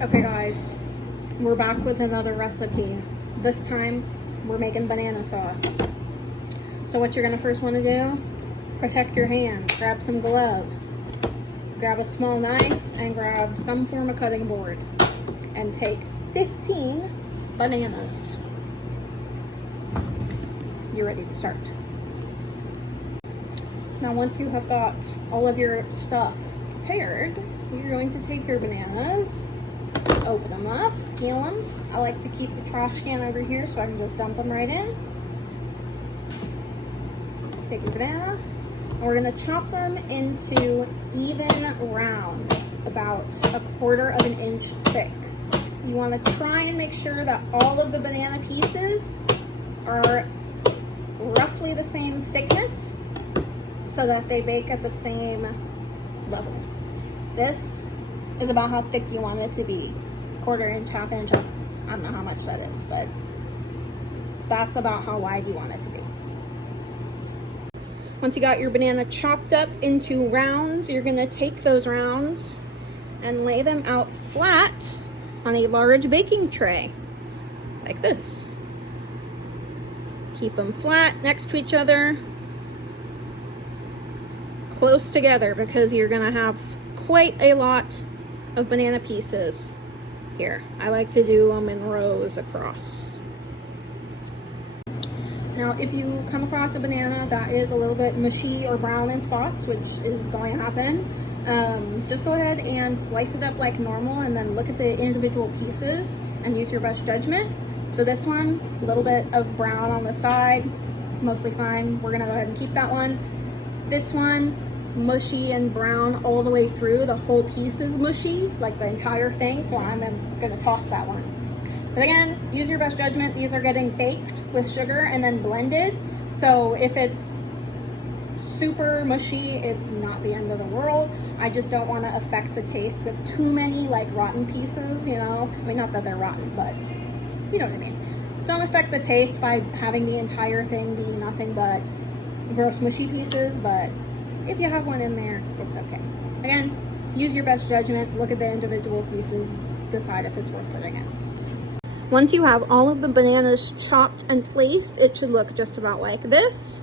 Okay guys, we're back with another recipe. This time we're making banana sauce. So what you're gonna first want to do, protect your hand, grab some gloves, grab a small knife, and grab some form of cutting board, and take 15 bananas. You're ready to start. Now once you have got all of your stuff prepared, you're going to take your bananas, open them up, peel them. I like to keep the trash can over here so I can just dump them right in. Take your banana, and we're gonna chop them into even rounds, about 1/4 of an inch thick. You wanna try and make sure that all of the banana pieces are roughly the same thickness so that they bake at the same level. This is about how thick you want it to be. 1/4 inch, 1/2 inch, I don't know how much that is, but that's about how wide you want it to be. Once you got your banana chopped up into rounds, you're gonna take those rounds and lay them out flat on a large baking tray, like this. Keep them flat next to each other, close together, because you're gonna have quite a lot of banana pieces here. I like to do them in rows across. Now, if you come across a banana that is a little bit mushy or brown in spots, which is going to happen, just go ahead and slice it up like normal and then look at the individual pieces and use your best judgment. So this one, a little bit of brown on the side, mostly fine. We're gonna go ahead and keep that one. This one, mushy and brown all the way through. The whole piece is mushy, like the entire thing, so I'm gonna toss that one. But again, use your best judgment. These are getting baked with sugar and then blended. So if it's super mushy, it's not the end of the world. I just don't want to affect the taste with too many like rotten pieces, you know? I mean, not that they're rotten, but you know what I mean. Don't affect the taste by having the entire thing be nothing but gross mushy pieces, but if you have one in there, it's okay. Again, use your best judgment, look at the individual pieces, decide if it's worth putting in. Once you have all of the bananas chopped and placed, it should look just about like this.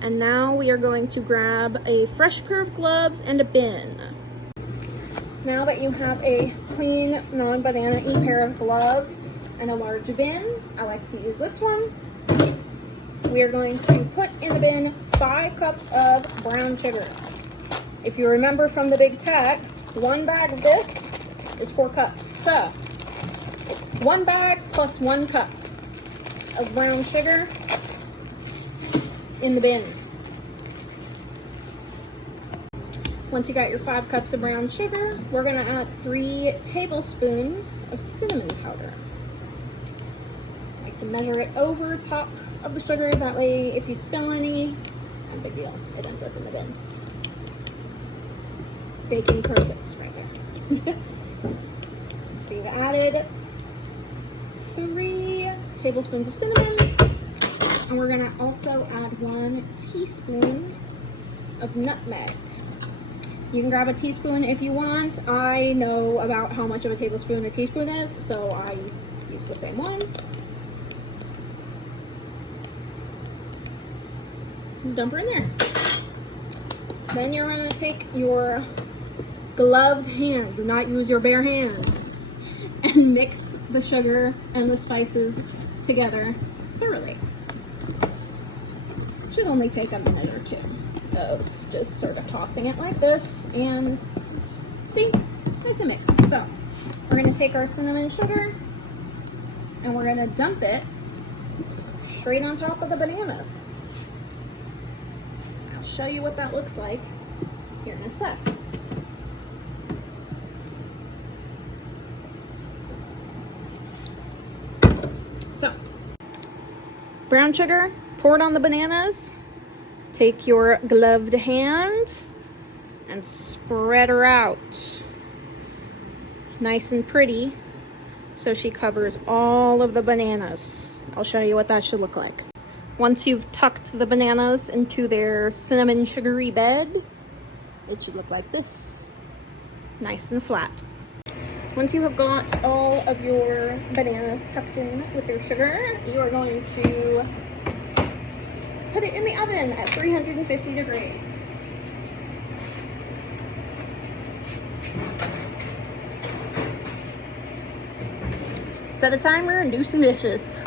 And now we are going to grab a fresh pair of gloves and a bin. Now that you have a clean, non-banana-y pair of gloves and a large bin, I like to use this one. We are going to put in the bin 5 cups of brown sugar. If you remember from the big text, 1 bag of this is 4 cups. So it's 1 bag plus 1 cup of brown sugar in the bin. Once you got your 5 cups of brown sugar, we're gonna add 3 tablespoons of cinnamon powder. I like to measure it over top of the sugar, that way if you spill any, not a big deal, it ends up in the bin. Baking pro tips right there. So you've added 3 tablespoons of cinnamon, and we're gonna also add 1 teaspoon of nutmeg. You can grab a teaspoon if you want. I know about how much of a tablespoon a teaspoon is, so I use the same one. Dump her in there. Then you're gonna take your gloved hand, do not use your bare hands, and mix the sugar and the spices together thoroughly. Should only take a minute or 2 of just sort of tossing it like this, and see, nice and mixed. So we're gonna take our cinnamon sugar and we're gonna dump it straight on top of the bananas. I'll show you what that looks like here in a sec. So, brown sugar poured on the bananas. Take your gloved hand and spread her out nice and pretty so she covers all of the bananas. I'll show you what that should look like. Once you've tucked the bananas into their cinnamon sugary bed, it should look like this. Nice and flat. Once you have got all of your bananas tucked in with their sugar, you are going to put it in the oven at 350 degrees. Set a timer and do some dishes.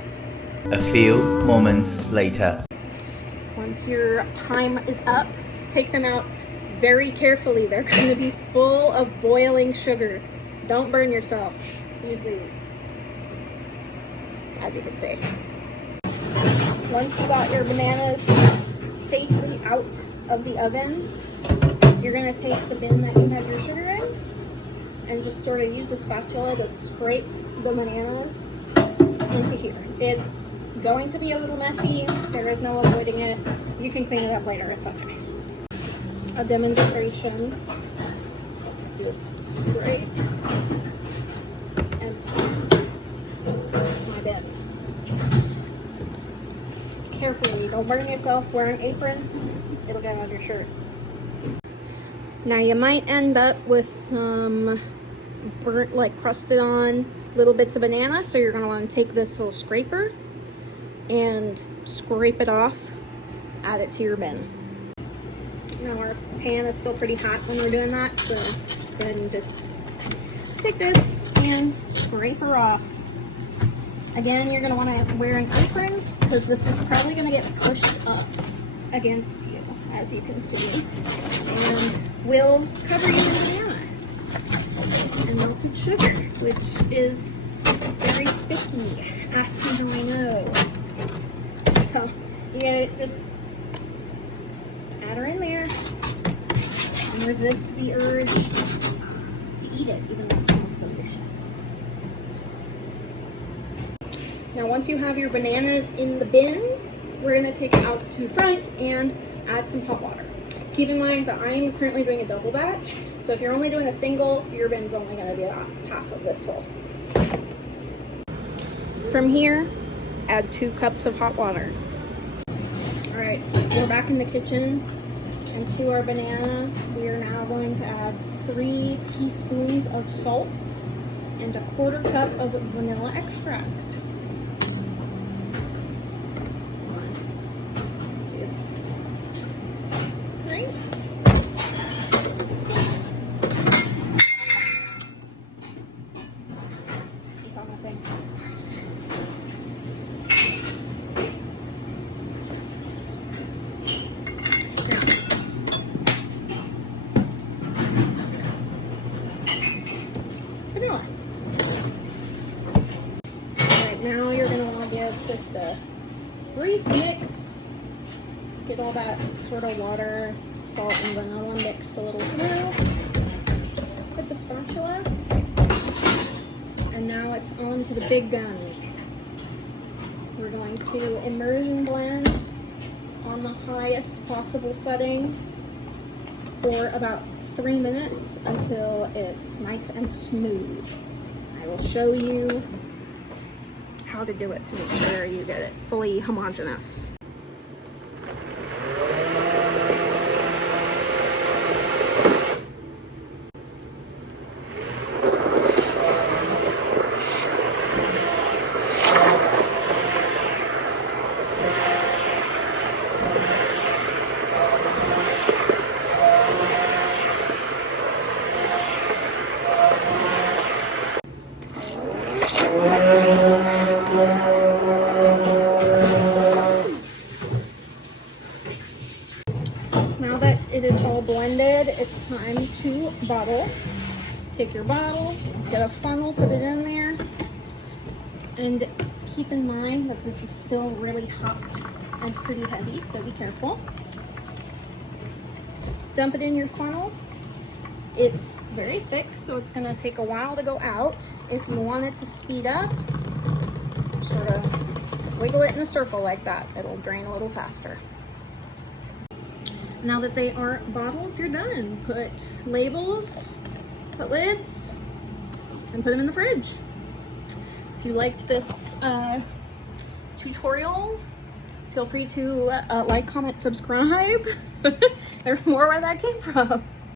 A few moments later. Once your time is up, take them out very carefully. They're going to be full of boiling sugar. Don't burn yourself. Use these, as you can see. Once you got your bananas safely out of the oven, you're going to take the bin that you had your sugar in and just sort of use a spatula to scrape the bananas into here. It's going to be a little messy. There is no avoiding it. You can clean it up later. It's okay. A demonstration. Just scrape and scrape my bin. Carefully, don't burn yourself. Wear an apron. It'll get on your shirt. Now you might end up with some burnt, like crusted on little bits of banana, so you're going to want to take this little scraper and scrape it off, add it to your bin. Now our pan is still pretty hot when we're doing that, so go ahead and just take this and scrape her off. Again, you're going to want to wear an apron because this is probably going to get pushed up against you, as you can see, and will cover you in banana and melted sugar, which is very sticky. Ask me how I know. So you gotta just add her in there and resist the urge to eat it, even though it smells delicious. Now once you have your bananas in the bin, we're going to take it out to the front and add some hot water. Keep in mind that I'm currently doing a double batch, so if you're only doing a single, your bin's only going to be about half of this full. From here, add 2 cups of hot water. Alright, we're back in the kitchen, and to our banana, we are now going to add 3 teaspoons of salt and 1/4 cup of vanilla extract. 1, 2, 3. He's on my thing. Vanilla. Alright, now you're going to want to give just a brief mix. Get all that sort of water, salt, and vanilla mixed a little through. With the spatula. And now it's on to the big guns. We're going to immersion blend on the highest possible setting for about 3 minutes until it's nice and smooth. I will show you how to do it to make sure you get it fully homogeneous. Now that it is all blended, it's time to bottle. Take your bottle, get a funnel, put it in there, and keep in mind that this is still really hot and pretty heavy, so be careful. Dump it in your funnel. It's very thick, so it's going to take a while to go out. If you want it to speed up, sort of wiggle it in a circle like that. It'll drain a little faster. Now that they are bottled, you're done. Put labels, put lids, and put them in the fridge. If you liked this tutorial, feel free to like, comment, subscribe. There's more where that came from.